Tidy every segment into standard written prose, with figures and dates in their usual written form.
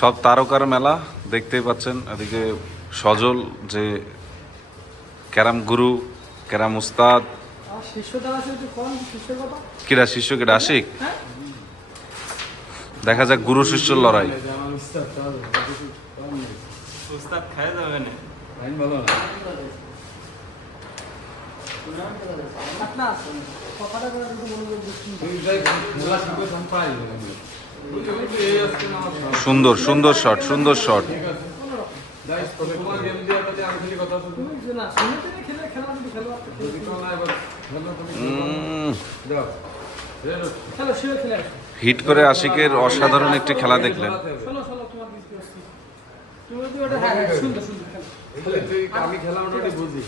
সব তারকার মেলা দেখতেই পাচ্ছেন। এদিকে সজল যে ক্যারাম গুরু, ক্যারাম উস্তাদ, কিরা শিষ্য কিরা আশিক। দেখা যাক গুরু শিষ্যর লড়াই। সুন্দর সুন্দর শট, সুন্দর শট। হিট করে আশিকের অসাধারণ একটি খেলা দেখলেন। আমি খেলা মোটামুটি বুঝি।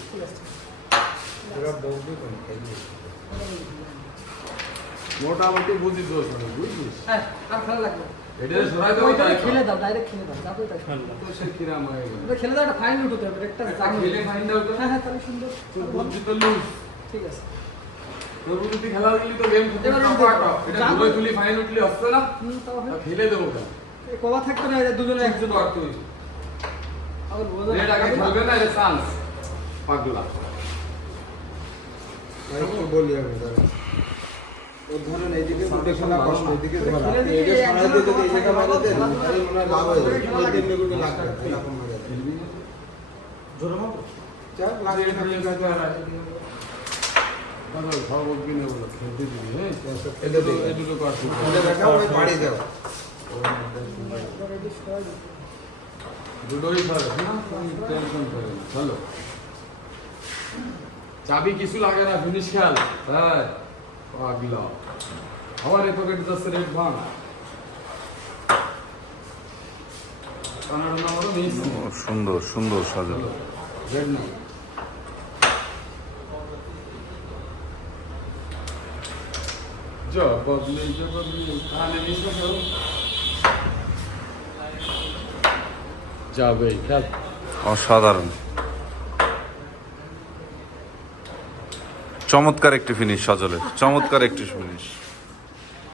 মোটামুটি বুঝি দোষ বুঝছিস। আর খেলা লাগবে। এটা সরাই দাও তাই খেলে দাও, ডাইরেক্ট খেলে দাও। যাবে তাই। তো সে কিরাম হয়ে গেল। এটা খেলে দাও, একটা ফাইনাল উঠতে হবে। একটা জাম খেলে ফাইন দাও তো। হ্যাঁ তাহলে সুন্দর। বুঝছি তো লুজ। ঠিক আছে। তোর যদি খেলা দিলি তো গেম খেলতে পারবো। এটা দুই তুলি ফাইন উঠলি হচ্ছে না? তাহলে খেলে দেবো কেন? এই কবা থাকবে না, এরা দুজনে একজন আর তুই আবার বোঝা রেড আগে খেলবে না, এটা চান্স পাগলা। বলি আমি ওর ধরেন এইদিকে প্রোটেকশন না কষ্ট, এইদিকে ধরা এইদিকে সারা দিয়ে যদি এইদিকে মারা দেন তাহলে মনে হয় লাভ হয়ে যাবে। এই তিন গুলো লাগবে এরকম মারা যাবে। জোরে মারো চার লাগে না ঠিক আছে। দাদা সব বলবি না বলো খেলতে দিবি। হ্যাঁ এটা তো এই দুটো কাট এটা দেখাও ওই বাড়ি দাও। দুটোই স্যার টেনশন করে না। চলো চাবি কিছু লাগে না, ফিনিশ খেল। হ্যাঁ পাগলা আবার এত কেটে যাচ্ছে রেড ভাঙ কানাডা নামারও মিস। সুন্দর সুন্দর সজল। রেড না বদলে তাহলে মিস করো যাবে খেল। অসাধারণ, চমৎকার একটি ফিনিশ সজলের, চমৎকার একটি ফিনিশ।